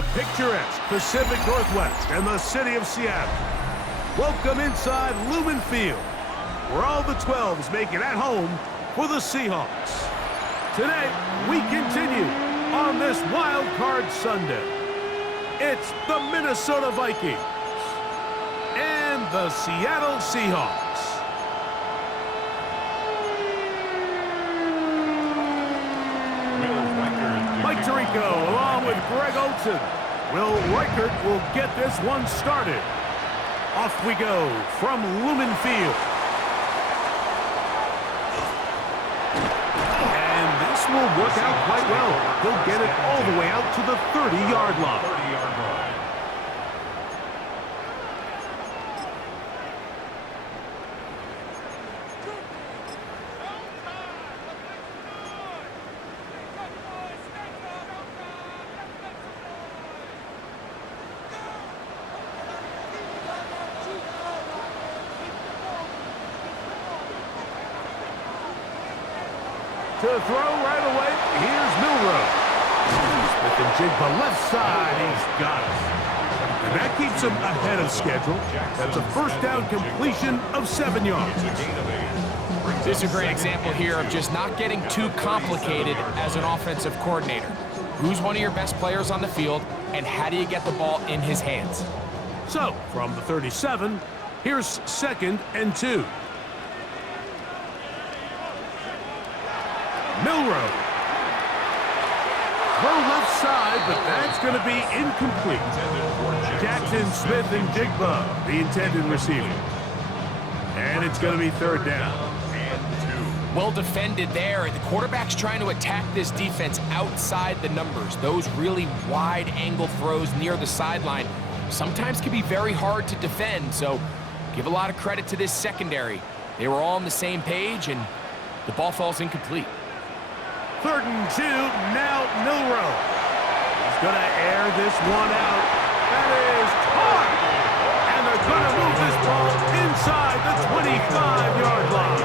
the picturesque Pacific Northwest and the city of Seattle. Welcome inside Lumen Field, where all the 12s make it at home for the Seahawks. Today, we continue on this Wild Card Sunday. It's the Minnesota Vikings and the Seattle Seahawks. Mike Tirico along with Greg Olsen. Will Reichert will get this one started. Off we go from Lumen Field. And this will work out quite well. He'll get it all the way out to the 30-yard line. To throw right away, here's Milroe. Smith and Jigba left side, he's got it. And that keeps him ahead of schedule. That's a first down completion of 7 yards. This is a great example here of just not getting too complicated as an offensive coordinator. Who's one of your best players on the field, and how do you get the ball in his hands? So, from the 37, here's 2nd and 2. Milroe. Throw left side, but that's going to be incomplete. Jackson, Smith, and Jigba, the intended receiver. And it's going to be 3rd down. Well defended there. The quarterback's trying to attack this defense outside the numbers. Those really wide angle throws near the sideline sometimes can be very hard to defend, so give a lot of credit to this secondary. They were all on the same page, and the ball falls incomplete. 3rd and 2, now Milroe. He's going to air this one out. That is caught! And they're going to move this ball inside the 25-yard line.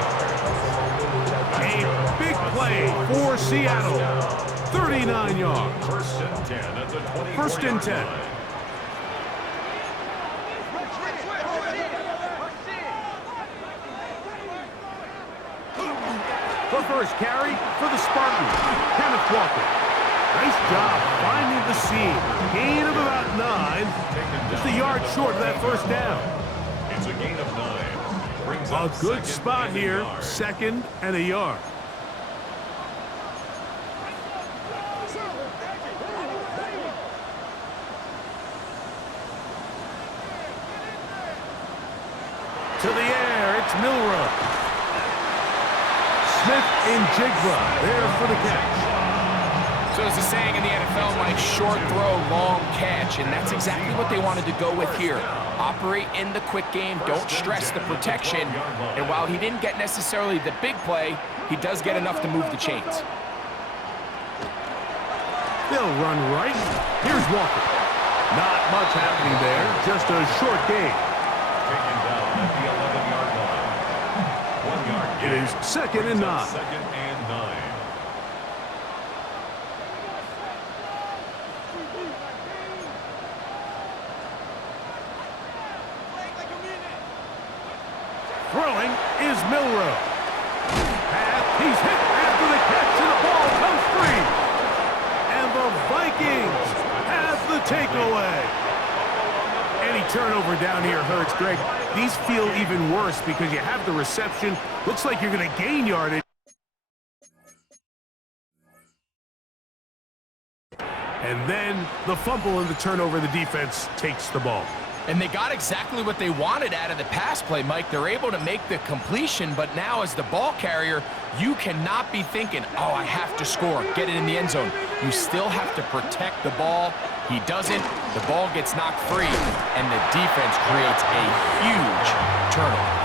A big play for Seattle. 39 yards. 1st and 10. The first carry for the Spartans, Kenneth Walker. Nice job finding the seam. Gain of about 9. Just a yard short of that first down. It's a gain of 9. Brings A good spot here, 2nd and a yard. To the air, it's Milroe. Smith and Jigba there for the catch. So as the saying in the NFL, Mike, short throw, long catch, and that's exactly what they wanted to go with here. Operate in the quick game, don't stress the protection, and while he didn't get necessarily the big play, he does get enough to move the chains. They'll run right. Here's Walker. Not much happening there, just a short gain. Taken down at the 11-yard line. 1 yard gain. It is 2nd and 9. 2nd and 9. Throwing is Milroe. He's hit after the catch, and the ball comes free. And the Vikings have the takeaway. Any turnover down here hurts, Greg. These feel even worse because you have the reception. Looks like you're going to gain yardage. And then the fumble and the turnover, the defense takes the ball. And they got exactly what they wanted out of the pass play, Mike. They're able to make the completion, but now as the ball carrier, you cannot be thinking, oh, I have to score, get it in the end zone. You still have to protect the ball. He doesn't. The ball gets knocked free, and the defense creates a huge turnover.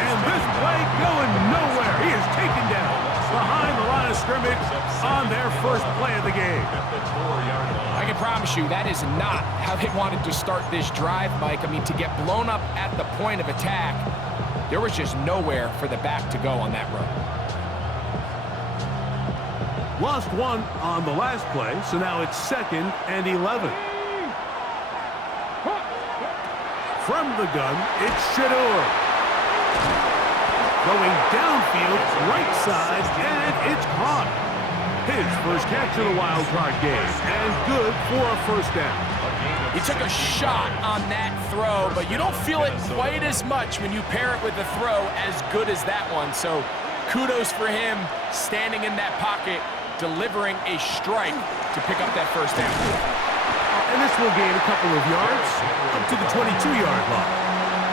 And this play going nowhere. He is taken down behind the line of scrimmage on their first play of the game. I can promise you that is not how they wanted to start this drive, Mike. I mean, to get blown up at the point of attack, there was just nowhere for the back to go on that run. Lost one on the last play, so now it's 2nd and 11. From the gun, it's Shador. Going downfield, right side, and it's caught. His first catch of the wild card game, and good for a first down. He took a shot on that throw, but you don't feel it quite as much when you pair it with a throw as good as that one. So kudos for him standing in that pocket, delivering a strike to pick up that first down. And this will gain a couple of yards up to the 22-yard line.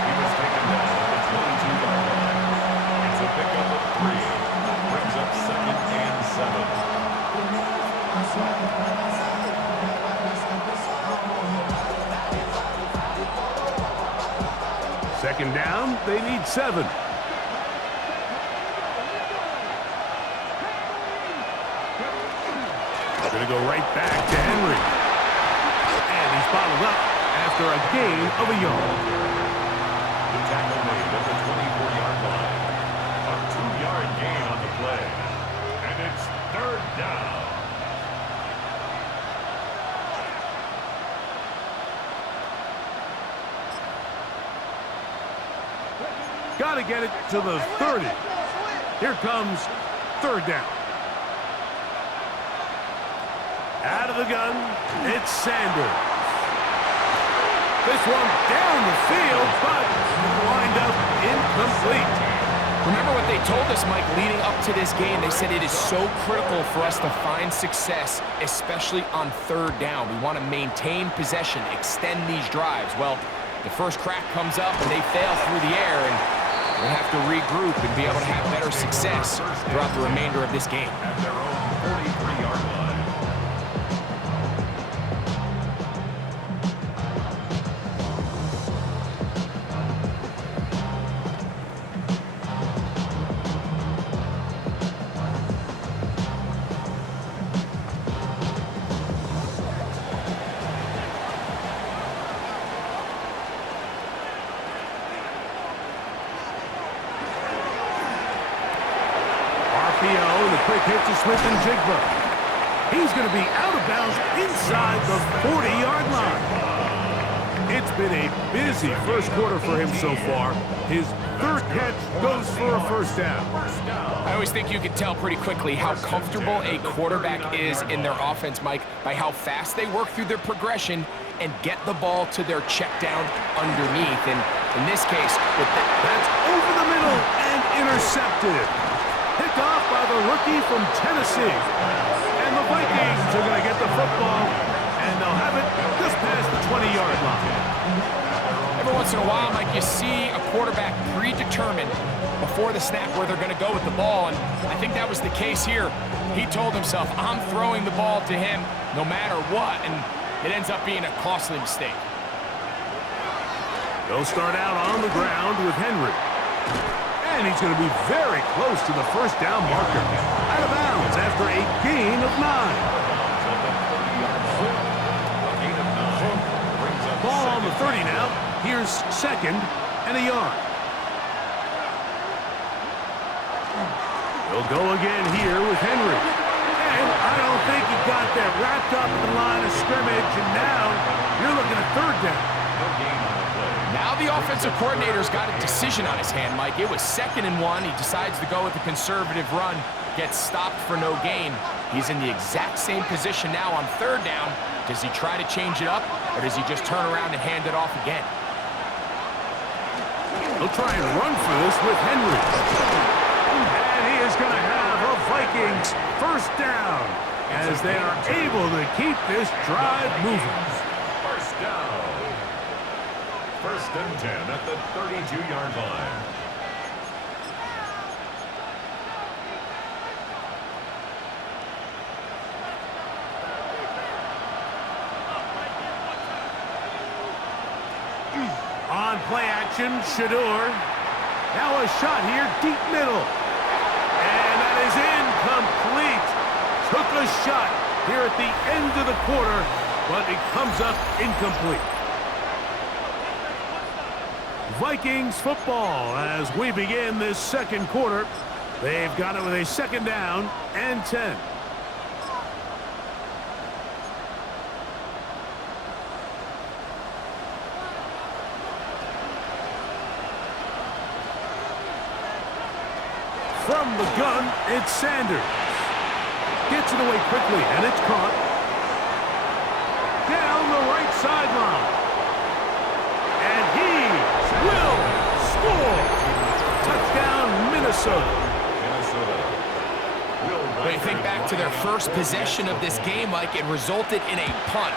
He was taken down at the 22-yard line. It's a pickup of 3. Brings up 2nd and 7. Second down, they need 7. Going to go right back to Henry. And he's bottled up after a gain of a yard. The tackle made at the 24-yard line. A 2-yard gain on the play. And it's 3rd down. Got to get it to the 30. Here comes 3rd down. Out of the gun, it's Sanders. This one down the field, but wind up incomplete. Remember what they told us, Mike, leading up to this game? They said it is so critical for us to find success, especially on 3rd down. We want to maintain possession, extend these drives. Well, the first crack comes up and they fail through the air, and we'll have to regroup and be able to have better success throughout the remainder of this game. At their own 43-yard line. And the quick hit to Smith and Jigba. He's going to be out of bounds inside the 40-yard line. It's been a busy first quarter for him so far. His 3rd catch goes for a first down. I always think you can tell pretty quickly how comfortable a quarterback is in their offense, Mike, by how fast they work through their progression and get the ball to their check down underneath. And in this case, that's over the middle and intercepted. Picked off by the rookie from Tennessee. And the Vikings are going to get the football, and they'll have it just past the 20-yard line. Every once in a while, Mike, you see a quarterback predetermined before the snap where they're going to go with the ball, and I think that was the case here. He told himself, I'm throwing the ball to him no matter what, and it ends up being a costly mistake. They'll start out on the ground with Henry. And he's going to be very close to the first down marker. Out of bounds after a gain of 9. Ball on the 30 now. Here's 2nd and a yard. He'll go again here with Henry. And I don't think he got that wrapped up in the line of scrimmage. And now you're looking at 3rd down. Now the offensive coordinator's got a decision on his hand, Mike. It was 2nd and 1. He decides to go with a conservative run, gets stopped for no gain. He's in the exact same position now on 3rd down. Does he try to change it up, or does he just turn around and hand it off again? He'll try and run for this with Henry. And he is going to have a Vikings first down as they are able to keep this drive moving. First down. 1st and 10 at the 32-yard line. On play action, Shador. Now a shot here, deep middle. And that is incomplete. Took a shot here at the end of the quarter, but it comes up incomplete. Vikings football as we begin this 2nd quarter. They've got it with a 2nd down and 10. From the gun, it's Sanders. Gets it away quickly, and it's caught. Down the right sideline. And he will score. Touchdown, Minnesota. When you think back to their first possession of this game, Mike, it resulted in a punt.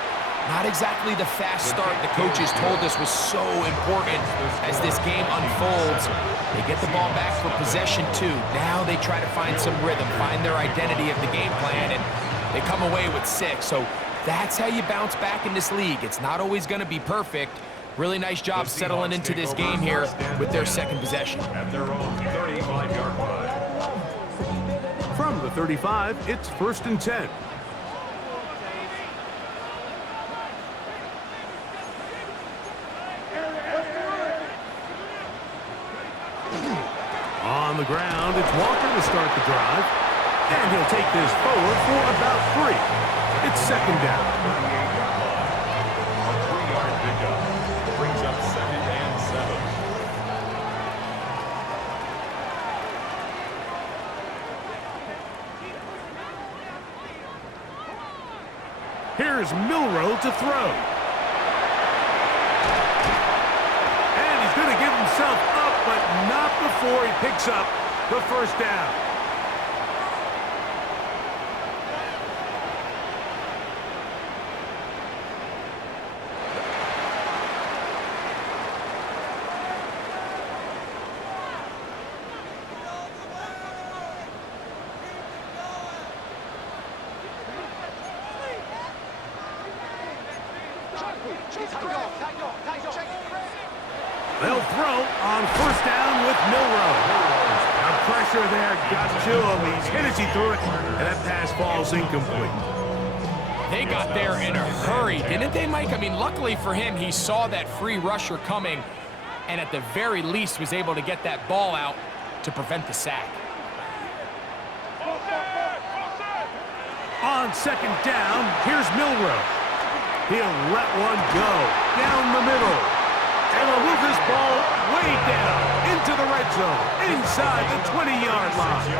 Not exactly the fast start the coaches told us was so important as this game unfolds. They get the ball back for possession two. Now they try to find some rhythm, find their identity of the game plan, and they come away with 6. So that's how you bounce back in this league. It's not always going to be perfect. Really nice job settling into this game here with their second possession. At their own 35-yard line. From the 35, it's 1st and 10. On the ground, it's Walker to start the drive. And he'll take this forward for about 3. It's 2nd down. 38-yard line. A 3-yard pickup. Brings up 2nd and 7. Here's Milroe to throw. And he's going to give himself up, but not before he picks up the 1st down. They'll throw on 1st down with Milroe. The pressure there got to him. He's hit as he threw it, and that pass falls incomplete. They got there in a hurry, didn't they, Mike? I mean, luckily for him, he saw that free rusher coming, and at the very least was able to get that ball out to prevent the sack. On 2nd down, here's Milroe. He'll let one go down the middle. And he'll move this ball way down into the red zone, inside the 20-yard line.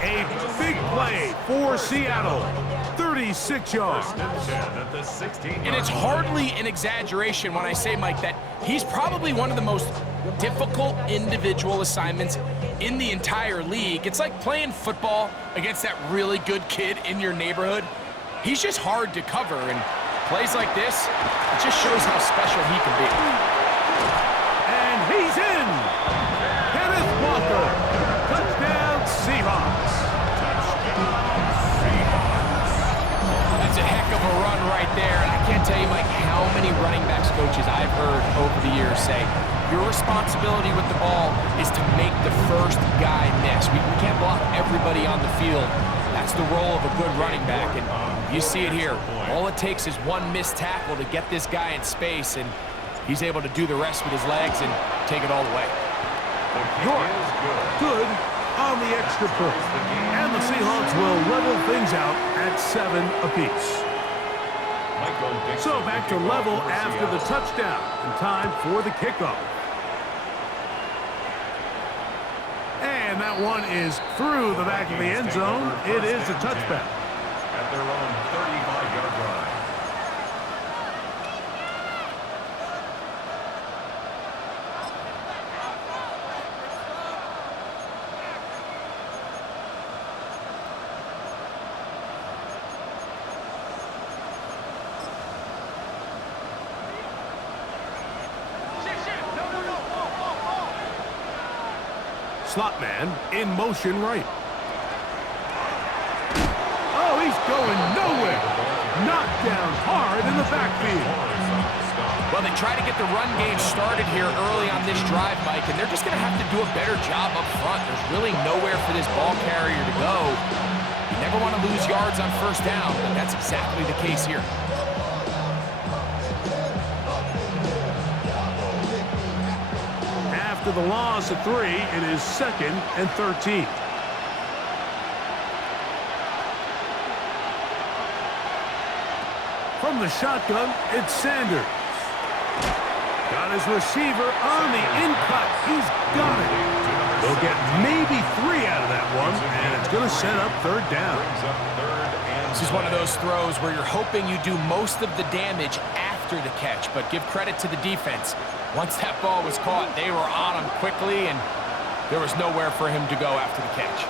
A big play for Seattle, 36 yards. And it's hardly an exaggeration when I say, Mike, that he's probably one of the most difficult individual assignments in the entire league. It's like playing football against that really good kid in your neighborhood. He's just hard to cover, and plays like this, it just shows how special he can be. And he's in! Kenneth Walker, touchdown Seahawks. That's a heck of a run right there, and I can't tell you, Mike, how many running backs coaches I've heard over the years say, your responsibility with the ball is to make the first guy miss. We can't block everybody on the field. That's the role of a good running back, and you see it here. All it takes is one missed tackle to get this guy in space, and he's able to do the rest with his legs and take it all the way. York, good on the extra point. And the Seahawks will level things out at 7 apiece. So back to level after the touchdown, and time for the kickoff. And that one is through the back of the end zone. It is a touchback. At their own 35-yard line. Slot man in motion right. Oh, he's going nowhere. Knocked down hard in the backfield. Well, they try to get the run game started here early on this drive, Mike, and they're just going to have to do a better job up front. There's really nowhere for this ball carrier to go. You never want to lose yards on 1st down, but that's exactly the case here. After the loss of 3, it is 2nd and 13. From the shotgun, it's Sanders. Got his receiver on the in-cut. He's got it. They'll get maybe 3 out of that one, and it's going to set up third down. This is one of those throws where you're hoping you do most of the damage after the catch, but give credit to the defense. Once that ball was caught, they were on him quickly, and there was nowhere for him to go after the catch.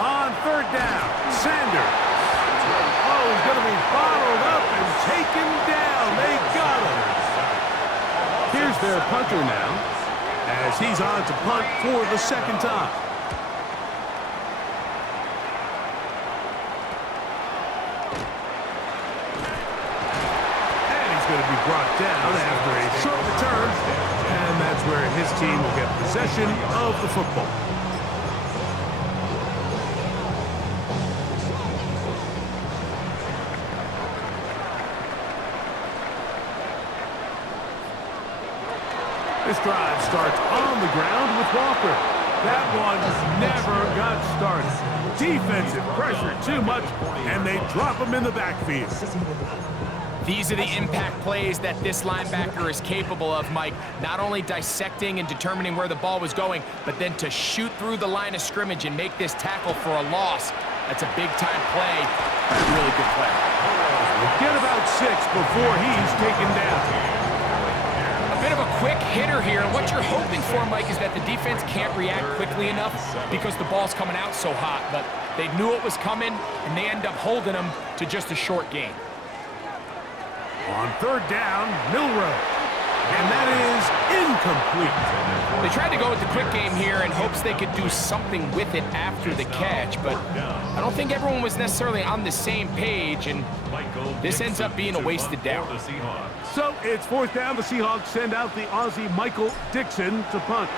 On third down, Sanders. Oh, he's going to be bottled up and taken down. They got him. Here's their punter now, as he's on to punt for the second time. And he's going to be brought down after a short return, and that's where his team will get possession of the football. This drive starts on the ground with Walker. That one never got started. Defensive pressure too much, and they drop him in the backfield. These are the impact plays that this linebacker is capable of, Mike. Not only dissecting and determining where the ball was going, but then to shoot through the line of scrimmage and make this tackle for a loss. That's a big-time play. A really good play. We'll get about 6 before he's taken down. Bit of a quick hitter here. What you're hoping for, Mike, is that the defense can't react quickly enough because the ball's coming out so hot. But they knew it was coming, and they end up holding them to just a short gain. On third down, Milroe. And that is incomplete. They tried to go with the quick game here in hopes they could do something with it after the catch, but I don't think everyone was necessarily on the same page, and this ends up being a wasted down. So it's fourth down. The Seahawks send out the Aussie Michael Dixon to punt.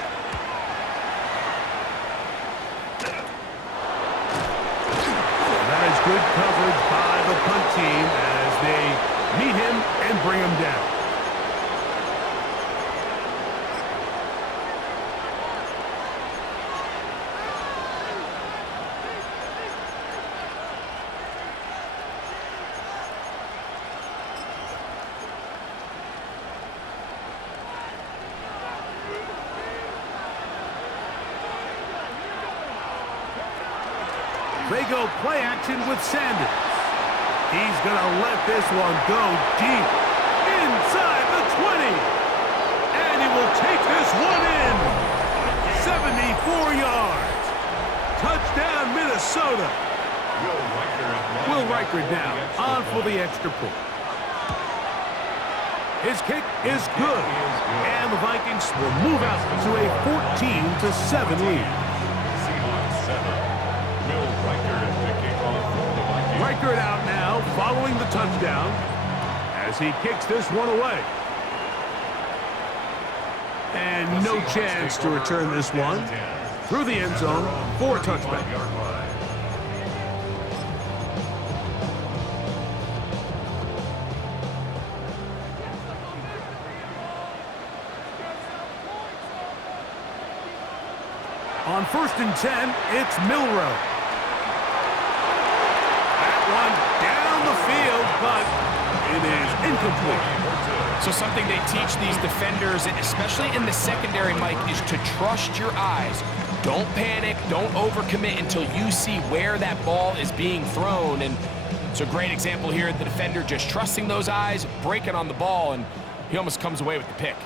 And that is good coverage by the punt team as they meet him and bring him down. They go play action with Sanders. He's going to let this one go deep inside the 20. And he will take this one in. 74 yards. Touchdown, Minnesota. Will Reichard now on for the extra point. His kick is good. And the Vikings will move out to a 14-7 lead. Reichard out now, following the touchdown, as he kicks this one away. And no chance to return this one through the end zone for a touchback. On 1st and 10, it's Milroe. One down the field, but it is incomplete. So something they teach these defenders, and especially in the secondary, Mike, is to trust your eyes. Don't panic, don't overcommit until you see where that ball is being thrown. And it's a great example here, the defender just trusting those eyes, breaking on the ball, and he almost comes away with the pick.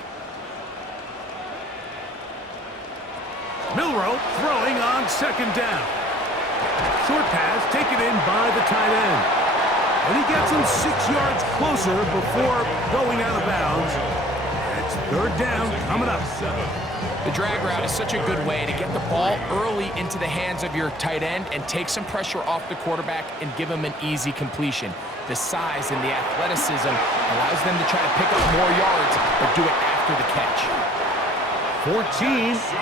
Milroe throwing on 2nd down. Short pass taken in by the tight end. And he gets him 6 yards closer before going out of bounds. It's 3rd down coming up. The drag route is such a good way to get the ball early into the hands of your tight end and take some pressure off the quarterback and give him an easy completion. The size and the athleticism allows them to try to pick up more yards, but do it after the catch. 14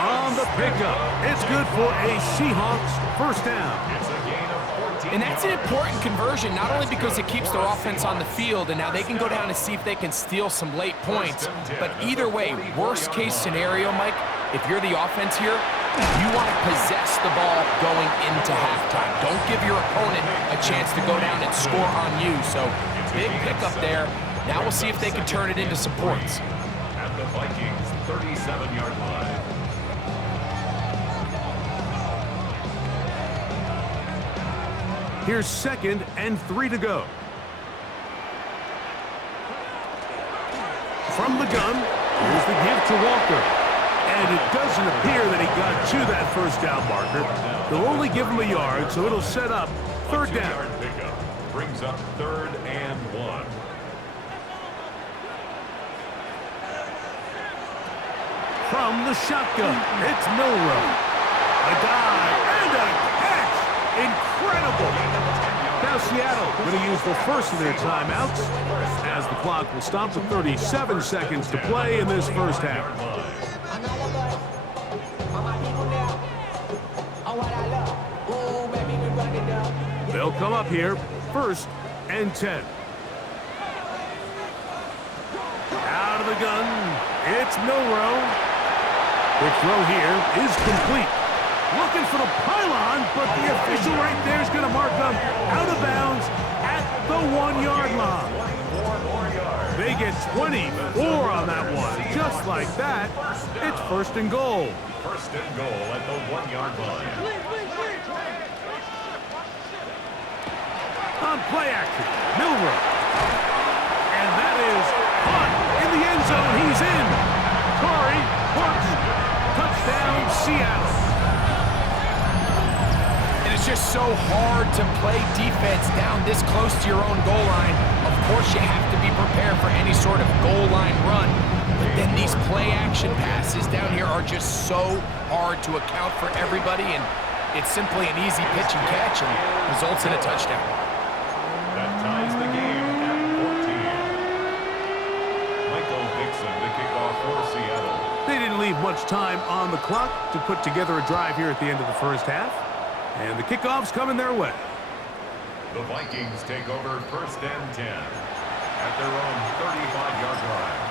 on the pickup. It's good for a Seahawks 1st down. And that's an important conversion, not only because it keeps their offense on the field, and now they can go down and see if they can steal some late points. But either way, worst case scenario, Mike, if you're the offense here, you want to possess the ball going into halftime. Don't give your opponent a chance to go down and score on you. So big pickup there. Now we'll see if they can turn it into some points. And the Vikings 37-yard line. Here's 2nd and 3 to go. From the gun, here's the give to Walker. And it doesn't appear that he got to that first down marker. They'll only give him a yard, so it'll set up 3rd down. Yard pickup brings up 3rd and 1. From the shotgun, it's Milrow. A dive and a catch! Incredible! Now Seattle going to use the first of their timeouts as the clock will stop with 37 seconds to play in this first half. They'll come up here, 1st and 10. Out of the gun, it's Milrow. The throw here is complete. Looking for the pylon, but the official right there is going to mark them out of bounds at the 1-yard line. They get 24 on that one. Just like that, it's 1st and goal. 1st and goal at the 1-yard line. On play action, Milrow. And that is caught in the end zone. He's in. Corey works. Touchdown, Seattle. It's just so hard to play defense down this close to your own goal line. Of course, you have to be prepared for any sort of goal line run. But then these play-action passes down here are just so hard to account for everybody, and it's simply an easy pitch and catch and results in a touchdown. That ties the game at 14. Michael Dixon, the kickoff for Seattle. They didn't leave much time on the clock to put together a drive here at the end of the first half. And the kickoff's coming their way. The Vikings take over 1st and 10 at their own 35-yard line.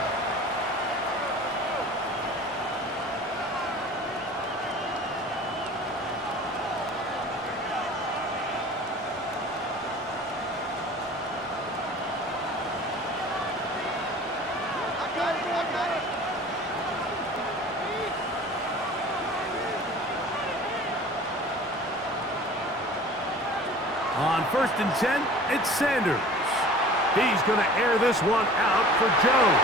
On 1st and 10, it's Sanders. He's going to air this one out for Jones.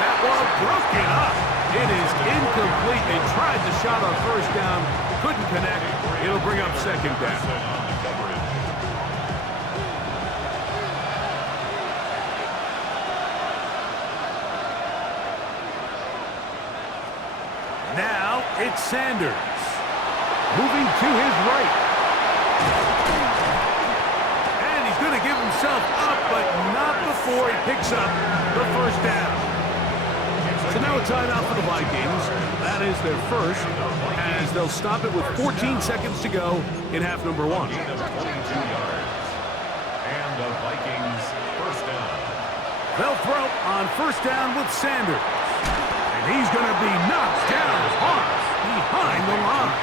That one broken up. It is incomplete. They tried the shot on 1st down, couldn't connect. It'll bring up 2nd down. Now it's Sanders. Moving to his right. Going to give himself up, but not before he picks up the 1st down. So now a timeout for the Vikings. That is their first, as they'll stop it with 14 seconds to go in half number 1. Gain of 22 yards. And the Vikings 1st down. They'll throw on 1st down with Sanders. And he's going to be knocked down hard behind the line.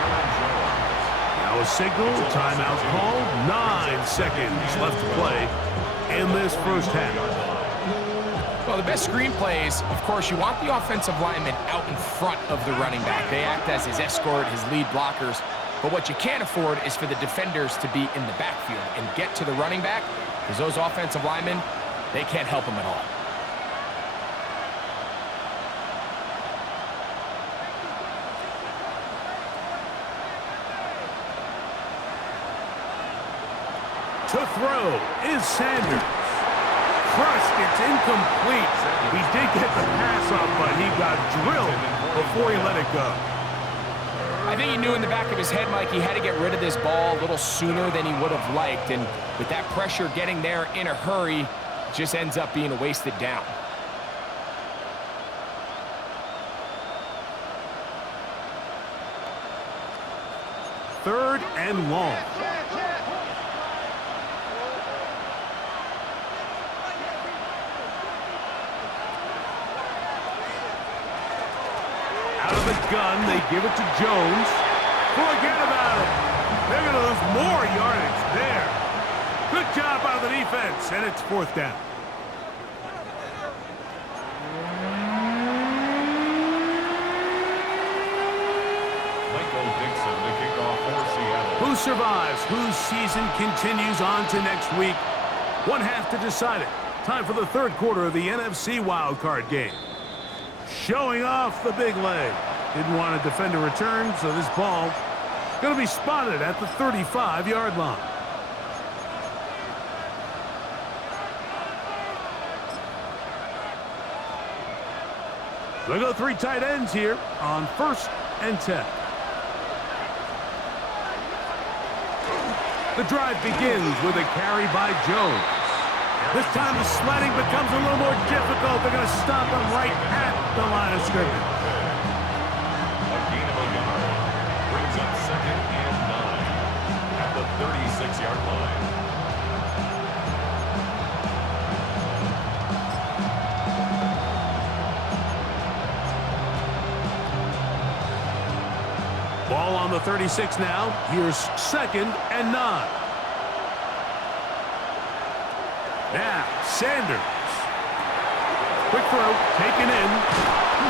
Now a signal, timeout called, 9 seconds left to play in this first half. Well, the best screenplay is, of course, you want the offensive lineman out in front of the running back. They act as his escort, his lead blockers. But what you can't afford is for the defenders to be in the backfield and get to the running back, because those offensive linemen, they can't help him at all. To throw is Sanders. Crushed, it's incomplete. He did get the pass off, but he got drilled before he let it go. I think he knew in the back of his head, Mike, he had to get rid of this ball a little sooner than he would have liked. And with that pressure getting there in a hurry, it just ends up being a wasted down. Third and long. Out of the gun, they give it to Jones. Forget about it. They're going to lose more yardage there. Good job by the defense, and it's 4th down. to kick off for Seattle. Who survives? Whose season continues on to next week? One half to decide it. Time for the third quarter of the NFC wildcard game. Showing off the big leg. Didn't want to defend a return, so this ball going to be spotted at the 35-yard line. They'll go three tight ends here on 1st and 10. The drive begins with a carry by Jones. This time the sledding becomes a little more difficult. They're going to stop him right at the line of scrimmage. A gain of a yard. Brings up 2nd and 9 at the 36-yard line. Ball on the 36 now. Here's 2nd and 9. Now, Sanders. Quick throw, taken in.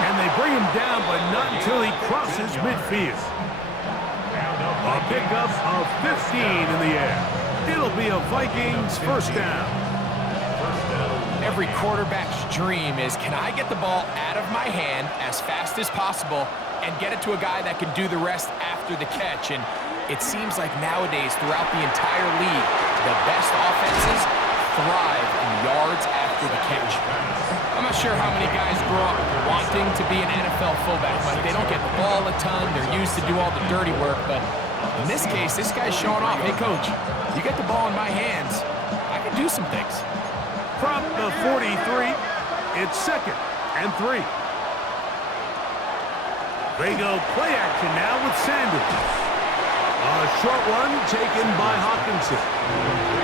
And they bring him down, but not until he crosses midfield. A pickup of 15 in the air. It'll be a Vikings first down. Every quarterback's dream is, can I get the ball out of my hand as fast as possible and get it to a guy that can do the rest after the catch? And it seems like nowadays, throughout the entire league, the best offenses thrive in yards after the catch. I'm not sure how many guys grow up wanting to be an NFL fullback. Like, they don't get the ball a ton. They're used to do all the dirty work. But in this case, this guy's showing off, hey, coach, you get the ball in my hands, I can do some things. From the 43, it's 2nd and 3. They go play action now with Sanders. A short one taken by Hawkinson.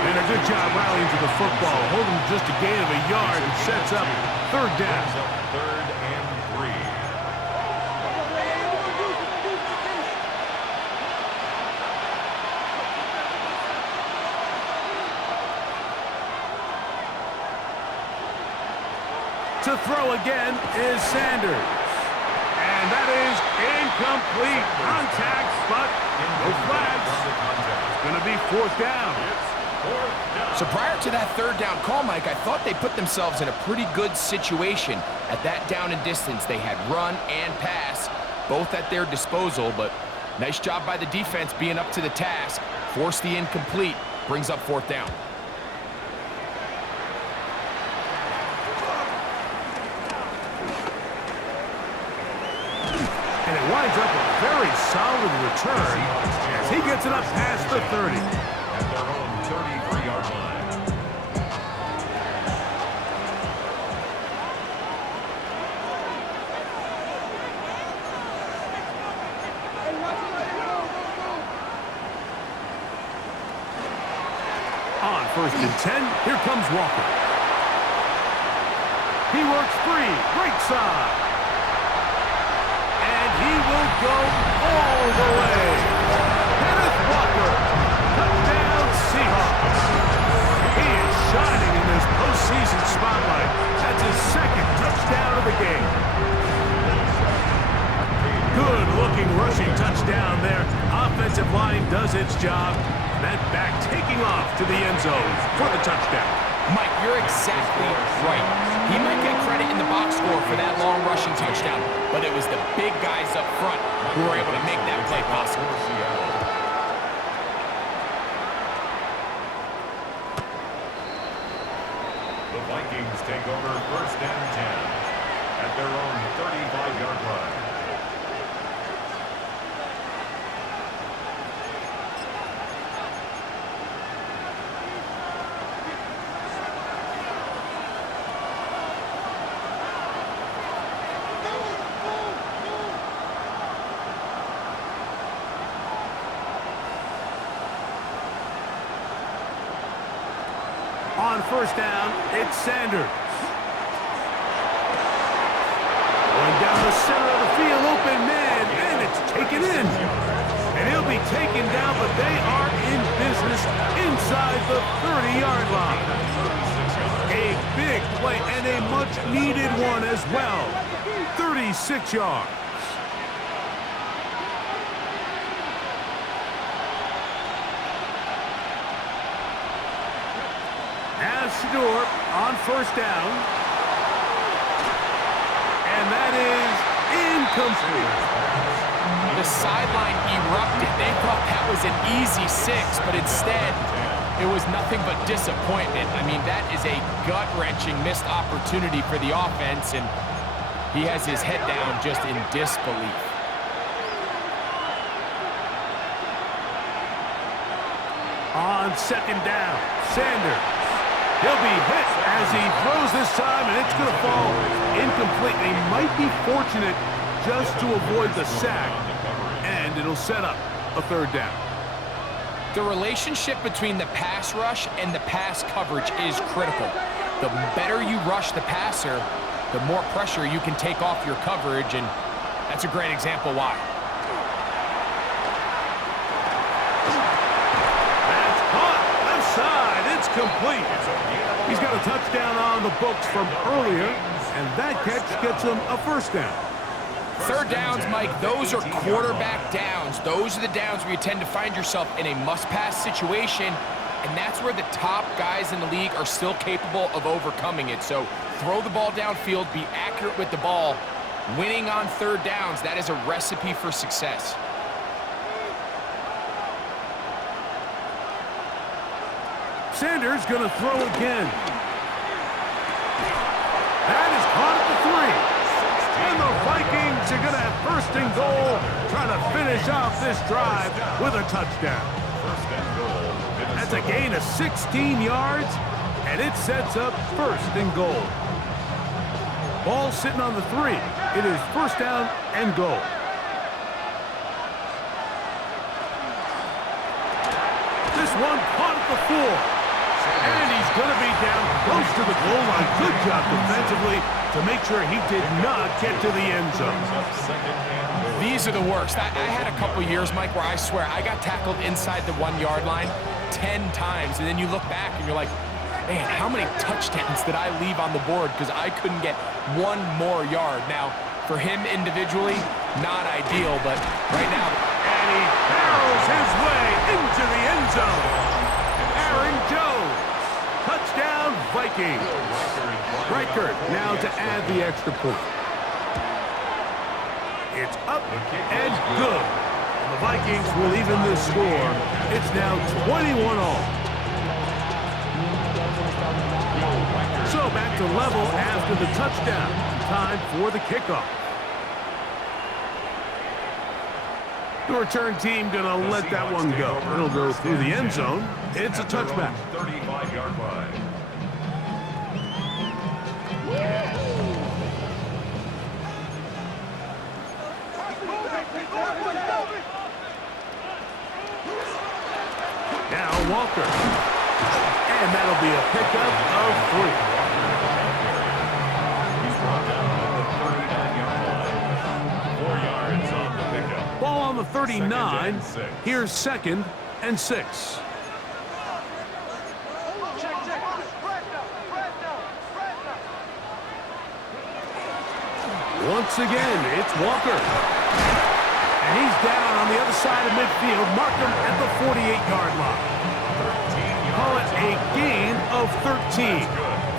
And a good job rallying to the football. Holding just a gain of a yard and sets up 3rd down. 3rd and 3. To throw again is Sanders. And that is incomplete. Contact, but no flags. It's going to be 4th down. So prior to that 3rd down call, Mike, I thought they put themselves in a pretty good situation at that down and distance. They had run and pass, both at their disposal, but nice job by the defense being up to the task. Force the incomplete, brings up 4th down. And it winds up a very solid return as he gets it up past the 30. At their own 33-yard line. On 1st and 10, here comes Walker. He works free, right side. And he will go all the way. Kenneth Walker, touchdown Seahawks. He is shining in this postseason spotlight. That's his 2nd touchdown of the game. Good-looking rushing touchdown there. Offensive line does its job. That back taking off to the end zone for the touchdown. Mike, you're exactly right. He might get credit in the box score for that long rushing touchdown, but it was the big guys up front who were able to make that play possible. The Vikings take over 1st and 10 at their own 35-yard line. On 1st down, it's Sanders. Going down the center of the field, open man, and it's taken in. And he'll be taken down, but they are in business inside the 30-yard line. A big play and a much-needed one as well. 36 yards. Shador on first down. And that is incomplete. The sideline erupted. They thought that was an easy 6, but instead, it was nothing but disappointment. I mean, that is a gut-wrenching missed opportunity for the offense, and he has his head down just in disbelief. On second down, Sanders. He'll be hit as he throws this time, and it's going to fall incomplete. They might be fortunate just to avoid the sack, and it'll set up a third down. The relationship between the pass rush and the pass coverage is critical. The better you rush the passer, the more pressure you can take off your coverage, and that's a great example why. That's caught left side. It's complete. He's got a touchdown on the books from earlier, and that catch gets him a first down. Third downs, Mike, those are quarterback downs. Those are the downs where you tend to find yourself in a must-pass situation, and that's where the top guys in the league are still capable of overcoming it. So throw the ball downfield, be accurate with the ball. Winning on third downs, that is a recipe for success. Sanders going to throw again. That is caught at the 3. And the Vikings are going to have first and goal, trying to finish off this drive with a touchdown. That's a gain of 16 yards, and it sets up first and goal. Ball sitting on the 3. It is first down and goal. This one caught at the 4. And he's going to be down close to the goal line. Good job defensively to make sure he did not get to the end zone. These are the worst. I had a couple years, Mike, where I swear I got tackled inside the 1-yard line 10 times. And then you look back and you're like, man, how many touchdowns did I leave on the board because I couldn't get one more yard? Now, for him individually, not ideal, but right now. And he barrels his way into the end zone. Aaron Jones. Touchdown, Vikings. Reichert now to add the extra point. It's up and good. And the Vikings will even the score. It's now 21-all. So back to level after the touchdown. Time for the kickoff. The return team going to let that one go. It'll go through the end zone. It's a touchback. 35-yard line. Now Walker. And that'll be a pickup of 3. He's brought down at the 39-yard line. 4 yards on the pickup. Ball on the 39. Here's second and 6. Once again, it's Walker. And he's down on the other side of midfield. Mark him at the 48-yard line. Call it a gain of 13.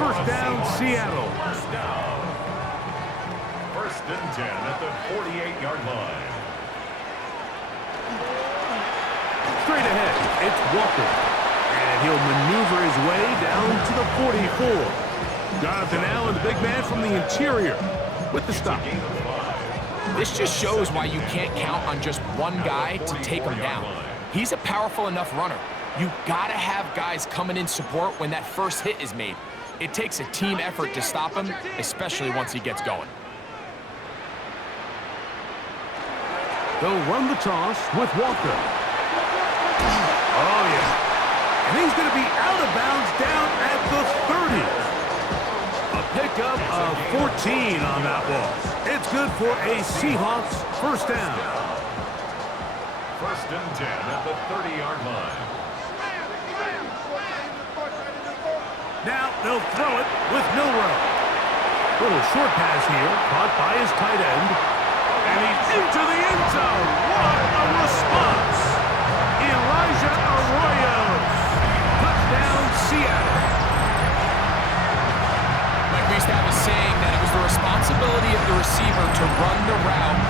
First down, Seattle. First and 10 at the 48-yard line. Straight ahead, it's Walker. And he'll maneuver his way down to the 44. Jonathan Allen, big man from the interior, with the stop. This just shows why you can't count on just one guy to take him down. He's a powerful enough runner. You gotta have guys coming in support when that first hit is made. It takes a team effort to stop him, especially once he gets going. They'll run the toss with Walker. Oh, yeah. And he's going to be out of bounds down at the 30. A pickup of 14 on that ball. It's good for a Seahawks first down. First and 10 at the 30-yard line. Now they'll throw it with Milrow. Little short pass here, caught by his tight end. And he's into the end zone. What a response. Elijah Arroyo. Touchdown, Seattle. receiver to run the route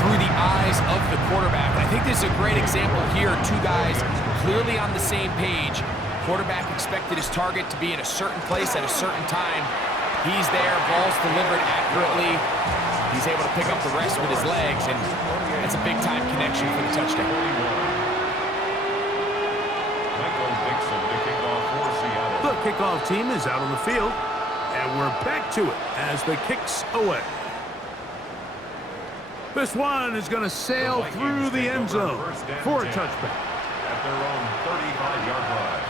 through the eyes of the quarterback. I think this is a great example here. Two guys clearly on the same page. Quarterback expected his target to be in a certain place at a certain time. He's there, ball's delivered accurately. He's able to pick up the rest with his legs, and that's a big-time connection for the touchdown. The kickoff team is out on the field, and we're back to it as the kick's away. This one is going to sail through the end zone for a touchback. At their own 35-yard line.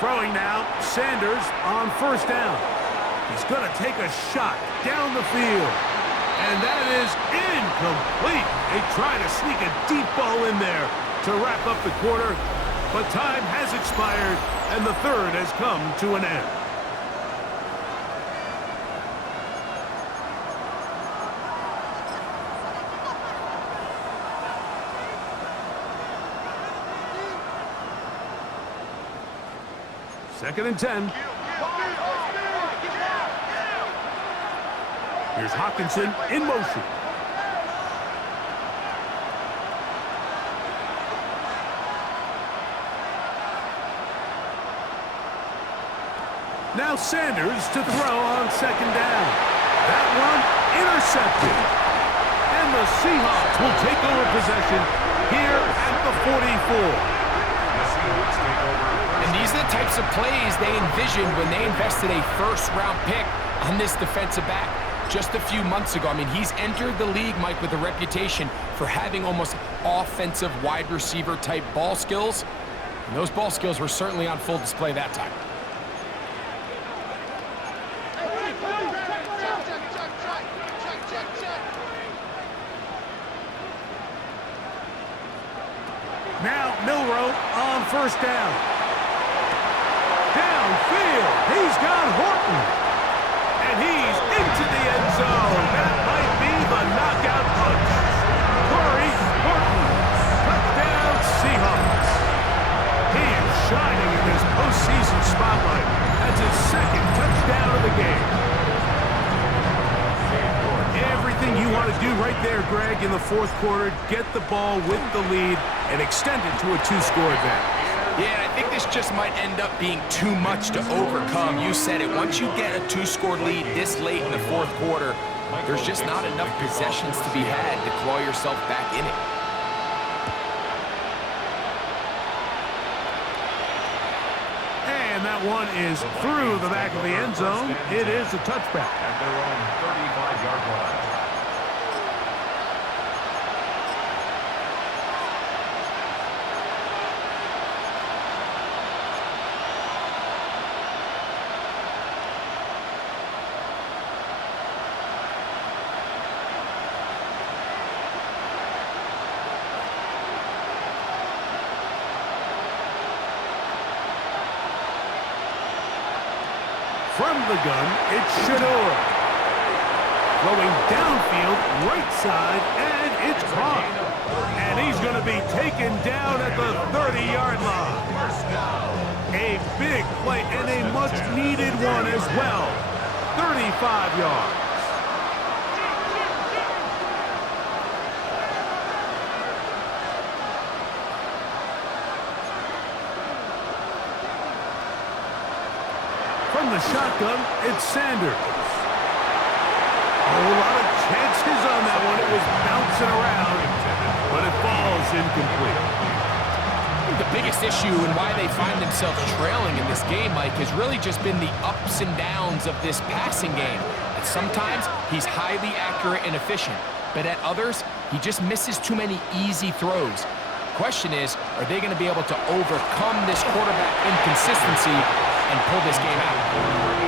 Throwing now, Sanders on first down. He's going to take a shot down the field. And that is incomplete. They try to sneak a deep ball in there to wrap up the quarter. But time has expired, and the third has come to an end. Second and 10. Here's Hawkinson in motion. Now Sanders to throw on second down. That one intercepted. And the Seahawks will take over possession here at the 44. And these are the types of plays they envisioned when they invested a first-round pick on this defensive back just a few months ago. I mean, he's entered the league, Mike, with a reputation for having almost offensive wide receiver type ball skills. And those ball skills were certainly on full display that time. Now Milroe on first down. Downfield, he's got Horton. And he's into the end zone. That might be the knockout punch. Corey Horton, touchdown Seahawks. He is shining in this postseason spotlight. That's his second touchdown of the game. Everything you want to do right there, Greg, in the fourth quarter, get the ball with the lead and extend it to a two-score advantage. Yeah, I think this just might end up being too much to overcome. You said it. Once you get a two-score lead this late in the fourth quarter, there's just not enough possessions to be had to claw yourself back in it. And that one is through the back of the end zone. It is a touchback. At their own 35-yard line. From the gun, it's Shador. Throwing downfield, right side, and it's caught. And he's going to be taken down at the 30-yard line. A big play and a much-needed one as well. 35 yards. From the shotgun, it's Sanders. A lot of chances on that one. It was bouncing around, but it falls incomplete. The biggest issue and why they find themselves trailing in this game, Mike, has really just been the ups and downs of this passing game. And sometimes he's highly accurate and efficient, but at others, he just misses too many easy throws. Question is, are they going to be able to overcome this quarterback inconsistency and pull this game out?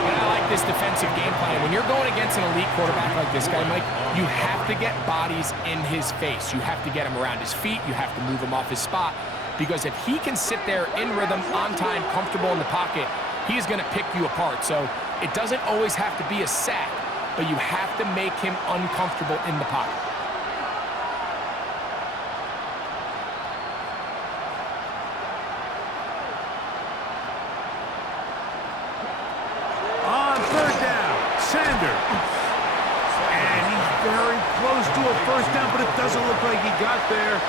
And I like this defensive game plan. When you're going against an elite quarterback like this guy, Mike, you have to get bodies in his face. You have to get him around his feet. You have to move him off his spot. because if he can sit there in rhythm, on time, comfortable in the pocket, he's going to pick you apart. So it doesn't always have to be a sack, but you have to make him uncomfortable in the pocket. On third down, Sanders. And he's very close to a first down, but it doesn't look like he got there.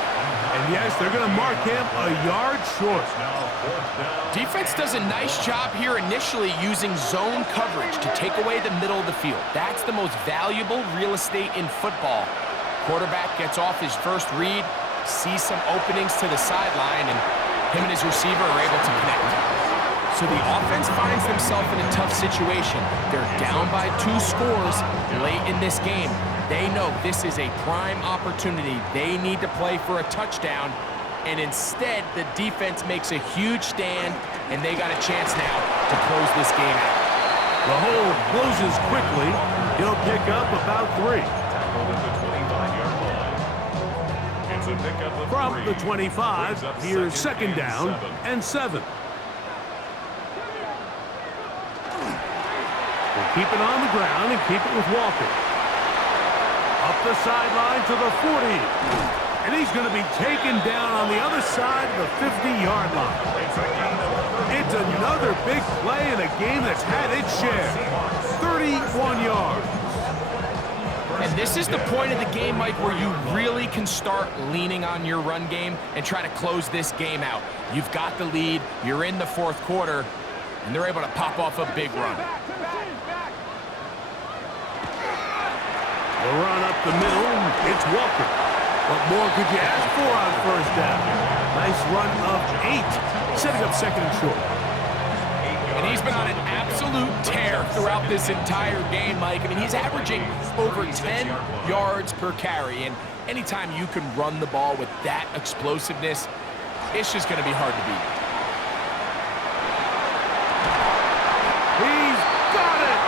And yes, they're going to mark him a yard short. Defense does a nice job here initially using zone coverage to take away the middle of the field. That's the most valuable real estate in football. Quarterback gets off his first read, sees some openings to the sideline, and him and his receiver are able to connect. So the offense finds themselves in a tough situation. They're down by 2 scores late in this game. They know this is a prime opportunity. They need to play for a touchdown, and instead the defense makes a huge stand, and they got a chance now to close this game out. The hole closes quickly. He'll pick up about 3. Tackled at the 25-yard line. It's a pickup of 3. From the 25, here's second down and 7. We'll keep it on the ground and keep it with Walker. Up the sideline to the 40. And he's going to be taken down on the other side of the 50-yard line. It's another big play in a game that's had its share. 31 yards. And this is the point of the game, Mike, where you really can start leaning on your run game and try to close this game out. You've got the lead, you're in the 4th quarter, and they're able to pop off a big run. The run up the middle, it's Walker. What more could you ask for on first down? Nice run of 8, setting up second and short. And he's been on an absolute tear throughout this entire game, Mike. I mean, he's averaging over 10 yards per carry, and anytime you can run the ball with that explosiveness, it's just going to be hard to beat. He's got it!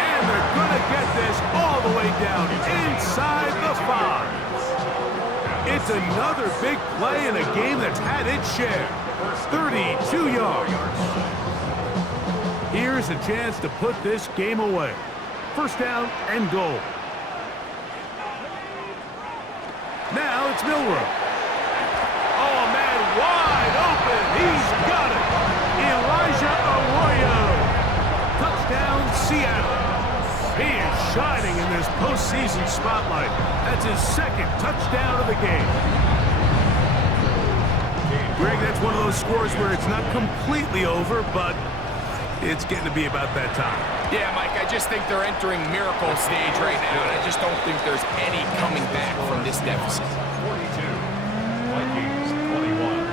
And they're going to get this all the way down inside the 5. It's another big play in a game that's had its share. 32 yards. Here's a chance to put this game away. First down and goal. Now it's Milroe. Oh, man, wide open. He's got it. Elijah Arroyo. Touchdown, Seattle. He is shining in this postseason spotlight. That's his 2nd touchdown of the game. Greg, that's one of those scores where it's not completely over, but it's getting to be about that time. Yeah, Mike, I just think they're entering miracle stage right now, and I just don't think there's any coming back from this deficit. 42, Vikings 21.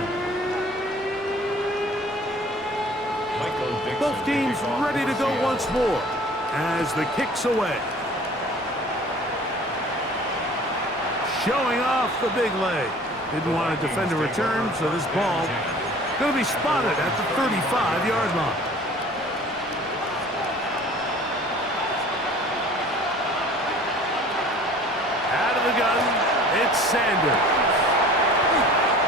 Both teams ready to go once more as the kick's away. Showing off the big leg. Didn't want to defend a return, so this ball going to be spotted at the 35-yard line. Out of the gun, it's Sanders.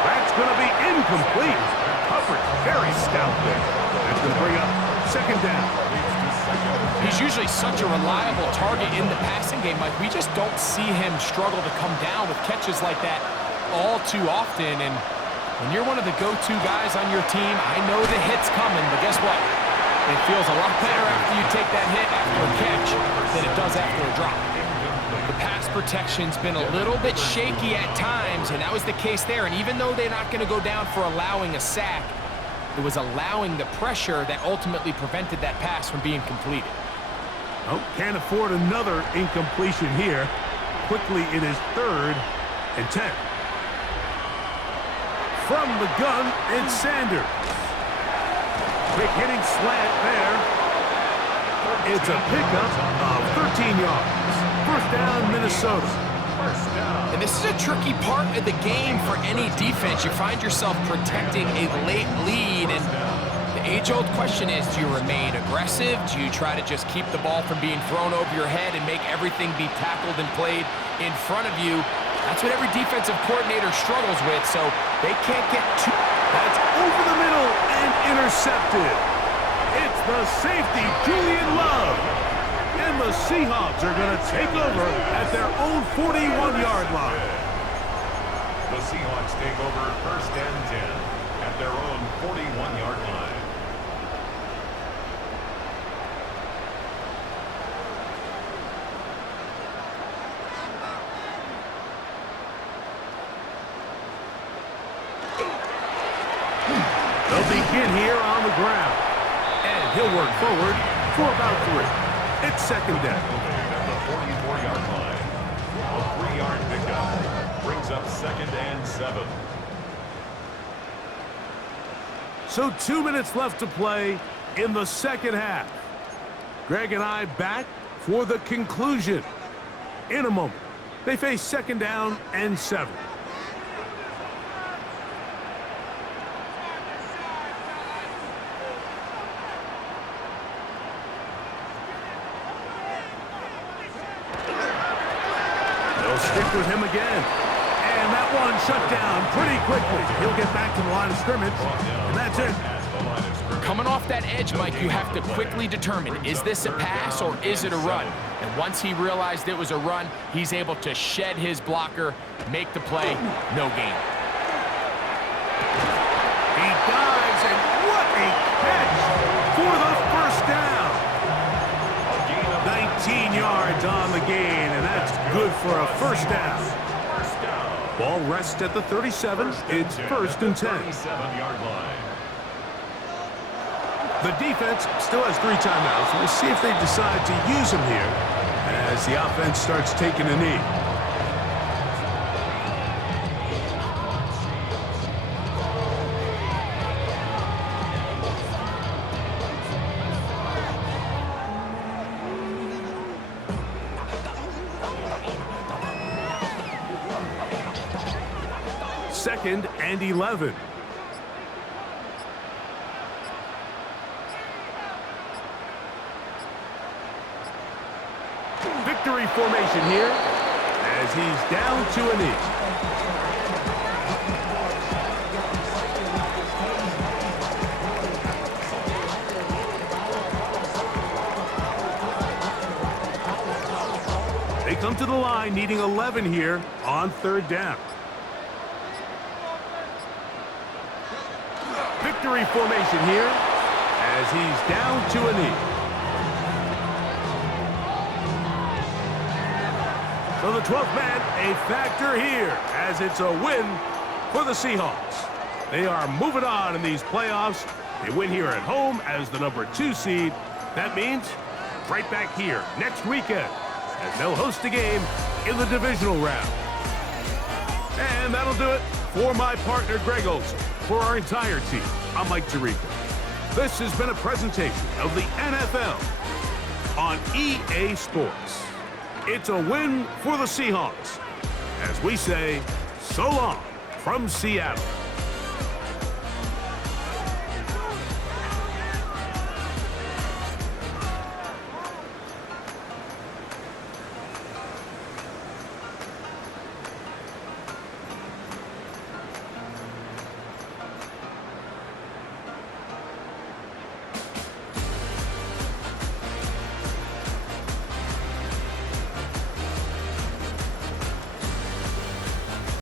That's going to be incomplete. Covered very stout there. That's going to bring up second down. He's usually such a reliable target in the passing game, Mike. We just don't see him struggle to come down with catches like that all too often. And when you're one of the go-to guys on your team, I know the hit's coming, but guess what? It feels a lot better after you take that hit after a catch than it does after a drop. The pass protection's been a little bit shaky at times, and that was the case there. And even though they're not going to go down for allowing a sack, it was allowing the pressure that ultimately prevented that pass from being completed. Oh, can't afford another incompletion here. Quickly, it is 3rd and 10. From the gun, it's Sanders. Quick hitting slant there. It's a pickup of 13 yards. First down, Minnesota. And this is a tricky part of the game for any defense. You find yourself protecting a late lead, and the age-old question is, do you remain aggressive? Do you try to just keep the ball from being thrown over your head and make everything be tackled and played in front of you? That's what every defensive coordinator struggles with, so they can't get too... That's over the middle and intercepted. It's the safety, Julian Love. And the Seahawks are going to take over at their own 41-yard line. The Seahawks take over 1st and 10 at their own 41-yard line. They'll begin here on the ground. And he'll work forward for about 3. It's 2nd down. At the 44-yard line. A 3-yard pickup brings up 2nd and 7. So 2 minutes left to play in the second half. Greg and I back for the conclusion. In a moment, they face 2nd down and 7. Stick with him again. And that one shut down pretty quickly. He'll get back to the line of scrimmage, and that's it. Coming off that edge, Mike, you have to quickly determine, is this a pass or is it a run? And once he realized it was a run, he's able to shed his blocker, make the play, no gain. He dives, and what a catch for the 1st down. 19 yards on the gain, and that's good for a 1st down. Ball rests at the 37. It's 1st and 10. 37-yard line. The defense still has 3 timeouts. We'll see if they decide to use them here as the offense starts taking a knee. Second and 11. Victory formation here as he's down to a knee. They come to the line needing 11 here on 3rd down. Victory formation here as he's down to a knee. So the 12th man, a factor here as it's a win for the Seahawks. They are moving on in these playoffs. They win here at home as the number 2 seed. That means right back here next weekend as they'll host a game in the divisional round. And that'll do it for my partner, Greg Olson. For our entire team, I'm Mike Tirico. This has been a presentation of the NFL on EA Sports. It's a win for the Seahawks as we say so long from Seattle.